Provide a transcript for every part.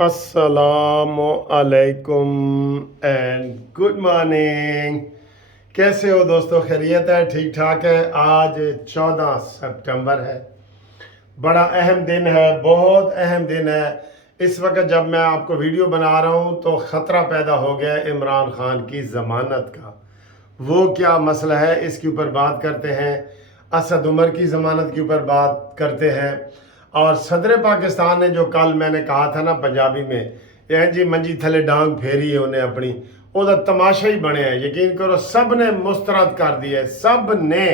अस्सलाम अलैकुम and good morning. कैसे हो दोस्तों? खैरियत है? ठीक ठाक है? आज 14 सितंबर है। बड़ा अहम दिन है, बहुत अहम दिन है। इस वक्त जब मैं आपको वीडियो बना रहा हूँ तो ख़तरा पैदा हो गया है इमरान खान की ज़मानत का। वो क्या मसला है, इसके ऊपर बात करते हैं। असद उमर की ज़मानत के ऊपर बात करते हैं। और सदर पाकिस्तान ने जो कल मैंने कहा था ना पंजाबी में, यह जी मंजी थले डांग फेरी है उन्हें अपनी, ਉਹਦਾ तमाशा ही बने है। यकीन करो सब ने मुस्तरद कर दिया है, सब ने।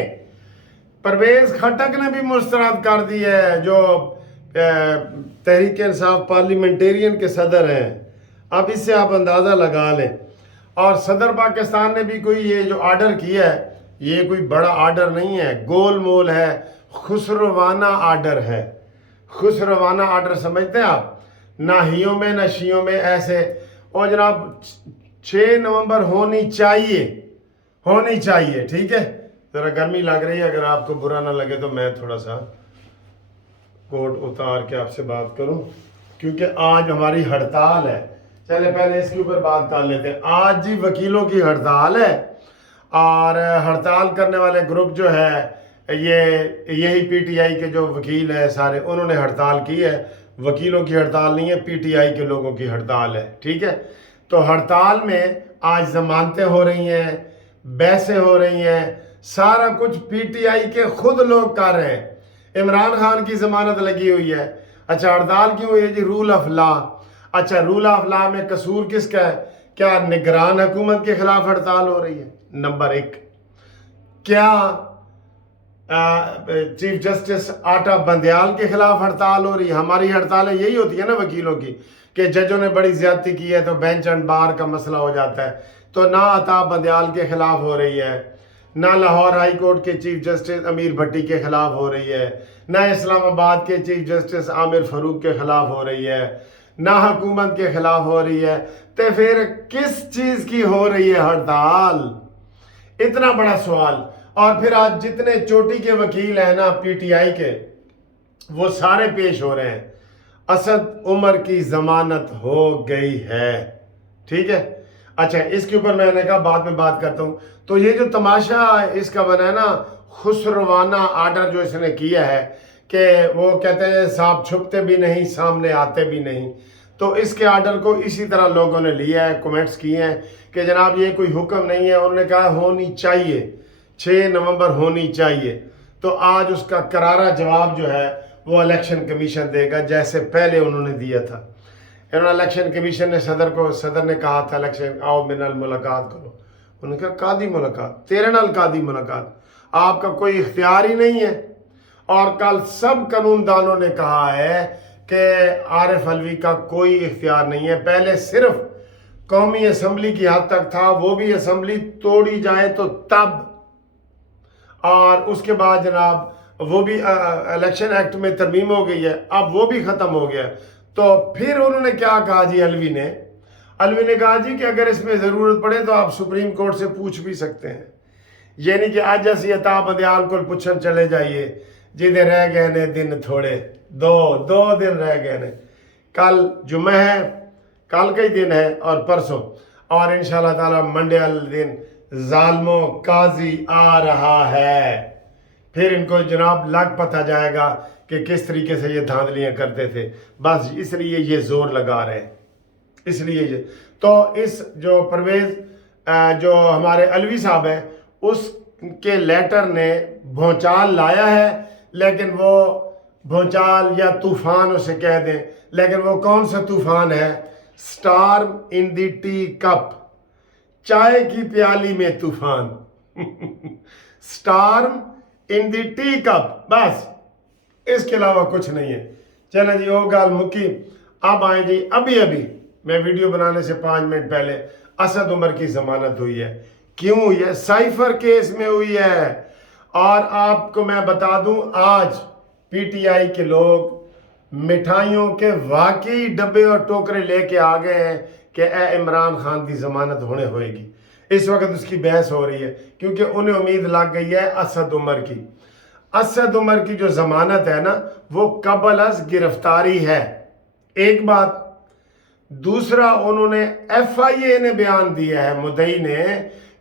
परवेज़ खटक ने भी मुस्तरद कर दी है, जो तहरीक इंसाफ पार्लियामेंटेरियन के सदर हैं। अब इससे आप अंदाज़ा लगा लें। और सदर पाकिस्तान ने भी कोई ये जो आर्डर किया है, ये कोई बड़ा आर्डर नहीं है, गोल मोल है, खुसरवाना आर्डर है। खुसरवाना आर्डर समझते हैं आप? ना हियों में ना शियों में ऐसे। और जनाब 6 नवंबर होनी चाहिए, होनी चाहिए, ठीक है। ज़रा गर्मी लग रही है, अगर आपको बुरा ना लगे तो मैं थोड़ा सा कोट उतार के आपसे बात करूं, क्योंकि आज हमारी हड़ताल है। चले पहले इसके ऊपर बात कर लेते हैं। आज जी वकीलों की हड़ताल है, और हड़ताल करने वाले ग्रुप जो है, यही पीटीआई के जो वकील है सारे, उन्होंने हड़ताल की है। वकीलों की हड़ताल नहीं है, पीटीआई के लोगों की हड़ताल है, ठीक है। तो हड़ताल में आज जमानतें हो रही हैं, बहसें हो रही हैं, सारा कुछ पीटीआई के खुद लोग कर रहे हैं। इमरान खान की जमानत लगी हुई है। अच्छा, हड़ताल क्यों हुई है जी? Rule of law. अच्छा, रूल ऑफ लॉ में कसूर किसका है? क्या निगरान हुकूमत के खिलाफ हड़ताल हो रही है? नंबर 1। क्या चीफ जस्टिस आटा बंदयाल के खिलाफ हड़ताल हो रही है? हमारी हड़तालें यही होती है ना वकीलों की, कि जजों ने बड़ी ज्यादती की है तो बेंच एंड बार का मसला हो जाता है। तो ना आटा बंदयाल के खिलाफ हो रही है, ना लाहौर हाई कोर्ट के चीफ जस्टिस अमीर भट्टी के खिलाफ हो रही है, ना इस्लामाबाद के चीफ जस्टिस आमिर फरूक के खिलाफ हो रही है, ना हुकूमत के खिलाफ हो रही है। तो फिर किस चीज की हो रही है हड़ताल? इतना बड़ा सवाल। और फिर आज जितने चोटी के वकील हैं ना पीटीआई के, वो सारे पेश हो रहे हैं। असद उमर की जमानत हो गई है, ठीक है। अच्छा, इसके ऊपर मैंने कहा बाद में बात करता हूं। तो ये जो तमाशा इसका बना है ना, खुसरवाना आर्डर जो इसने किया है, कि वो कहते हैं साहब छुपते भी नहीं, सामने आते भी नहीं। तो इसके आर्डर को इसी तरह लोगों ने लिया है, कमेंट्स किए हैं कि जनाब ये कोई हुक्म नहीं है। उन्होंने कहा होनी चाहिए, 6 नवंबर होनी चाहिए। तो आज उसका करारा जवाब जो है वो इलेक्शन कमीशन देगा, जैसे पहले उन्होंने दिया था। इन्होंने इलेक्शन कमीशन ने सदर ने कहा था इलेक्शन आओ मेरे नाल मुलाकात करो। उन्होंने कहा कादी मुलाकात? तेरे नाल कादी मुलाकात? आपका कोई इख्तियार ही नहीं है। और कल सब कानूनदानों ने कहा है कि आरिफ अलवी का कोई इख्तियार नहीं है। पहले सिर्फ कौमी असम्बली की हद तक था, वो भी असम्बली तोड़ी जाए तो तब। और उसके बाद जनाब वो भी इलेक्शन एक्ट में तरमीम हो गई है, अब वो भी ख़त्म हो गया। तो फिर उन्होंने क्या कहा जी? अलवी ने कहा जी कि अगर इसमें ज़रूरत पड़े तो आप सुप्रीम कोर्ट से पूछ भी सकते हैं। यानी कि आज असी अता बंदयाल को पूछन चले जाइए, जिन्हें रह गए ने दिन थोड़े, दो दिन रह गए ने। कल जुम्मा है, कल का ही दिन है, और परसों, और इंशाल्लाह ताला मंडे वाले दिन जालमो काजी आ रहा है। फिर इनको जनाब लग पता जाएगा कि किस तरीके से ये धांधलियां करते थे। बस इसलिए ये जोर लगा रहे हैं, इसलिए ये। तो इस जो परवेज जो हमारे अलवी साहब हैं, उसके लेटर ने भूचाल लाया है। लेकिन वो भूचाल या तूफान उसे कह दें, लेकिन वो कौन सा तूफान है? Storm in the tea cup, चाय की प्याली में तूफान। स्टार्म इन दी टी कप, बस इसके अलावा कुछ नहीं है। चले जी, वो गाल मुक्की। अब आए जी, अभी मैं वीडियो बनाने से 5 मिनट पहले असद उमर की जमानत हुई है। क्यों हुई है? साइफर केस में हुई है। और आपको मैं बता दूं, आज पीटीआई के लोग मिठाइयों के वाकई डब्बे और टोकरे लेके आ गए हैं कि ए इमरान खान की जमानत होने होएगी। इस वक्त उसकी बहस हो रही है, क्योंकि उन्हें उम्मीद लग गई है असद उमर की। असद उमर की जो जमानत है ना, वो कबल अज गिरफ्तारी है। एक बात। दूसरा उन्होंने FIA ने बयान दिया है, मुद्दई ने,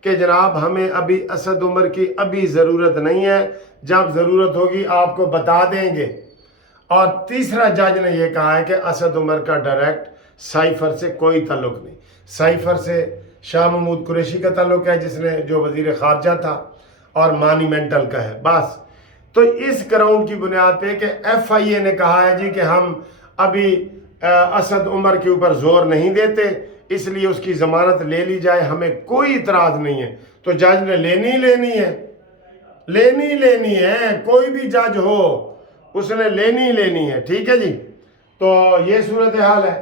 कि जनाब हमें अभी असद उमर की अभी ज़रूरत नहीं है, जब ज़रूरत होगी आपको बता देंगे। और तीसरा जज ने यह कहा है कि असद उमर का डायरेक्ट साइफर से कोई ताल्लुक नहीं। साइफर से शाह महमूद कुरैशी का ताल्लुक है, जिसने जो वजीर खारजा था, और मॉन्यूमेंटल का है, बस। तो इस ग्राउंड की बुनियाद पे कि FIA ने कहा है जी कि हम अभी असद उमर के ऊपर जोर नहीं देते, इसलिए उसकी ज़मानत ले ली जाए, हमें कोई इतराज़ नहीं है। तो जज ने लेनी है, कोई भी जज हो उसने लेनी है, ठीक है जी। तो ये सूरत हाल है।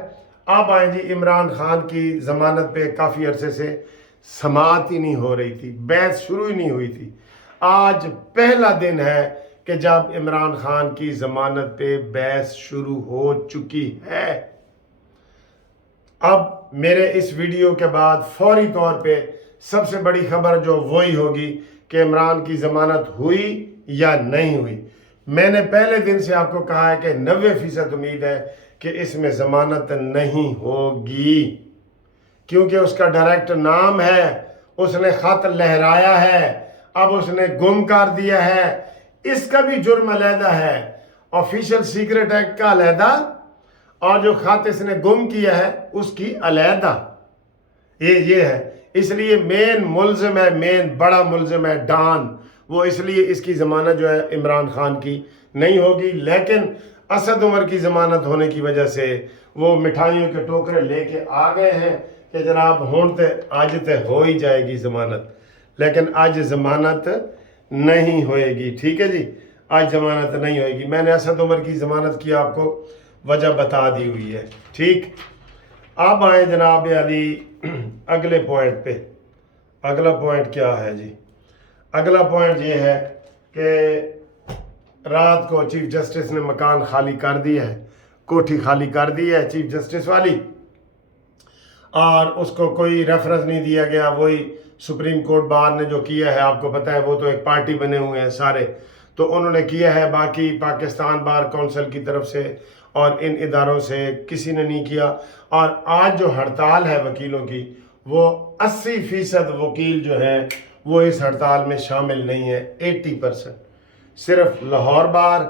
अब आए जी, इमरान खान की ज़मानत पे काफ़ी अरसे से समाअत ही नहीं हो रही थी, बहस शुरू ही नहीं हुई थी। आज पहला दिन है कि जब इमरान खान की ज़मानत पे बहस शुरू हो चुकी है। अब मेरे इस वीडियो के बाद फौरी तौर पे सबसे बड़ी खबर जो वही होगी कि इमरान की ज़मानत हुई या नहीं हुई। मैंने पहले दिन से आपको कहा है कि 90% उम्मीद है कि इसमें ज़मानत नहीं होगी, क्योंकि उसका डायरेक्ट नाम है, उसने ख़त लहराया है, अब उसने गुम कर दिया है, इसका भी जुर्म अलहदा है, ऑफिशियल सीक्रेट एक्ट का अलहदा, और जो ख़त इसने गुम किया है उसकी अलहदा। ये है, इसलिए मेन मुल्ज़िम है, मेन बड़ा मुल्ज़िम है डॉन, वो इसलिए इसकी ज़मानत जो है इमरान खान की नहीं होगी। लेकिन असद उमर की ज़मानत होने की वजह से वो मिठाइयों के टोकरे लेके आ गए हैं कि जनाब होते आज ते हो ही जाएगी ज़मानत, लेकिन आज ज़मानत नहीं होएगी, ठीक है जी, आज ज़मानत नहीं होएगी। मैंने असद उमर की ज़मानत की आपको वजह बता दी हुई है, ठीक। अब आए जनाब अली अगले पॉइंट पे। अगला पॉइंट क्या है जी? अगला पॉइंट ये है कि रात को चीफ जस्टिस ने मकान खाली कर दिया है, कोठी खाली कर दी है चीफ जस्टिस वाली, और उसको कोई रेफरेंस नहीं दिया गया। वही सुप्रीम कोर्ट बार ने जो किया है, आपको पता है, वो तो एक पार्टी बने हुए हैं सारे, तो उन्होंने किया है, बाकी पाकिस्तान बार कौंसिल की तरफ से और इन इदारों से किसी ने नहीं किया। और आज जो हड़ताल है वकीलों की, वो 80% वकील जो हैं वो इस हड़ताल में शामिल नहीं है, 80%। सिर्फ लाहौर बार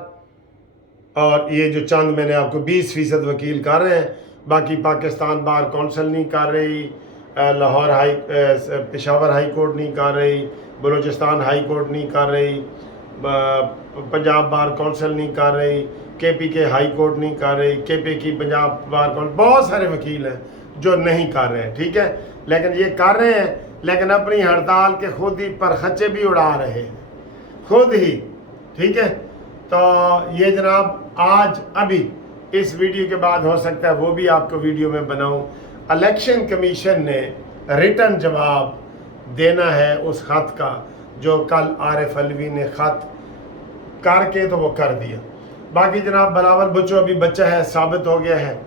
और ये जो चंद मैंने आपको 20% वकील कर रहे हैं, बाकी पाकिस्तान बार कौंसिल नहीं कर रही, लाहौर पेशावर हाई कोर्ट नहीं कर रही, बलूचिस्तान हाई कोर्ट नहीं कर रही, पंजाब बार कौंसिल नहीं कर रही, KPK हाई कोर्ट नहीं कर रही, KP की पंजाब बार कौंसिल, बहुत सारे वकील हैं जो नहीं कर रहे हैं, ठीक है। लेकिन ये कर रहे हैं, लेकिन अपनी हड़ताल के खुद ही पर खर्चे भी उड़ा रहे हैं, खुद ही, ठीक है। तो ये जनाब आज अभी इस वीडियो के बाद हो सकता है वो भी आपको वीडियो में बनाऊं। इलेक्शन कमीशन ने रिटर्न जवाब देना है उस खत का जो कल आरिफ अलवी ने खत करके तो वो कर दिया। बाकी जनाब बिलावल भुट्टो अभी बच्चा है, साबित हो गया है,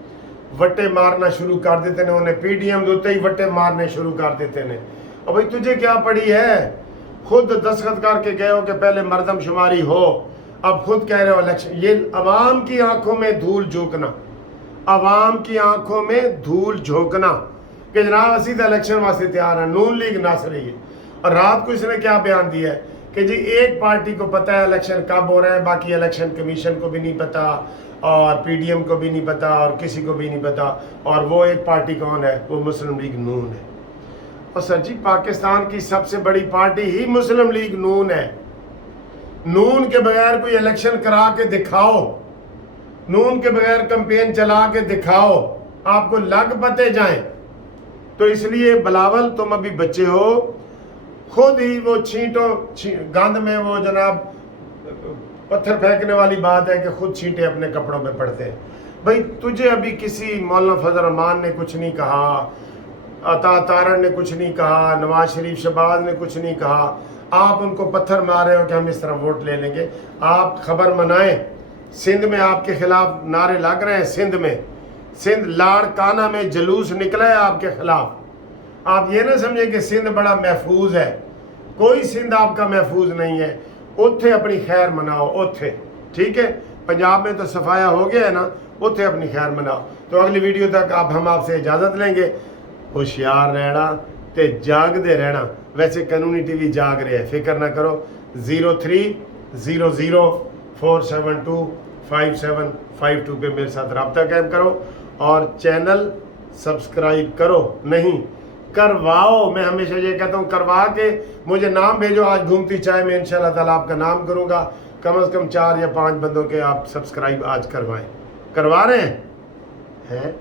वट्टे मारना शुरू कर देते ने, उन्हें PTM देते ही वट्टे मारने शुरू कर देते ने। और भाई तुझे क्या पड़ी है, खुद दस्तखत करके गए हो कि पहले मर्दम शुमारी हो, अब खुद कह रहे हो इलेक्शन। ये अवाम की आंखों में धूल झोंकना, अवाम की आंखों में धूल झोंकना कि जनाब असी तो इलेक्शन वास्ते तैयार है, नून लीग नस रही है। और रात को इसने क्या बयान दिया है कि जी एक पार्टी को पता है इलेक्शन कब हो रहा है, बाकी इलेक्शन कमीशन को भी नहीं पता और PDM को भी नहीं पता और किसी को भी नहीं पता। और वो एक पार्टी कौन है? वो मुस्लिम लीग नून है। और सर जी पाकिस्तान की सबसे बड़ी पार्टी ही मुस्लिम लीग नून है। नून के बगैर कोई इलेक्शन करा के दिखाओ, नून के बगैर कैंपेन चला के दिखाओ, आपको लग पते जाएं। तो इसलिए बिलावल तुम अभी बच्चे हो, खुद ही वो गंद में वो जनाब पत्थर फेंकने वाली बात है कि खुद छींटे अपने कपड़ों पे पड़ते हैं। भाई तुझे अभी किसी मौलाना फजल रहमान ने कुछ नहीं कहा, अता तारण ने कुछ नहीं कहा, नवाज शरीफ शहबाज ने कुछ नहीं कहा, आप उनको पत्थर मार रहे हो कि हम इस तरह वोट ले लेंगे। आप खबर मनाएं, सिंध में आपके खिलाफ नारे लग रहे हैं, सिंध लाड़काना में जुलूस निकला है आपके खिलाफ। आप ये ना समझें कि सिंध बड़ा महफूज है, कोई सिंध आपका महफूज नहीं है। उथे अपनी खैर मनाओ, उथे, ठीक है। पंजाब में तो सफाया हो गया है ना, उत्थे अपनी खैर मनाओ। तो अगली वीडियो तक हम आपसे इजाज़त लेंगे। होशियार रहना ते जागते रहना। वैसे कानूनी टीवी जाग रहे हैं, फिक्र ना करो। 0300472575 पे मेरे साथ रब्ता कायम करो और चैनल सब्सक्राइब करो, नहीं करवाओ। मैं हमेशा ये कहता हूँ, करवा के मुझे नाम भेजो। आज घूमती चाय में इंशाल्लाह ताला आपका नाम करूँगा। कम से कम 4 या 5 बंदों के आप सब्सक्राइब आज करवाएं। करवा रहे हैं?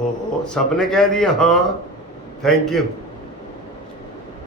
ओ सब ने कह दिया हाँ, थैंक यू।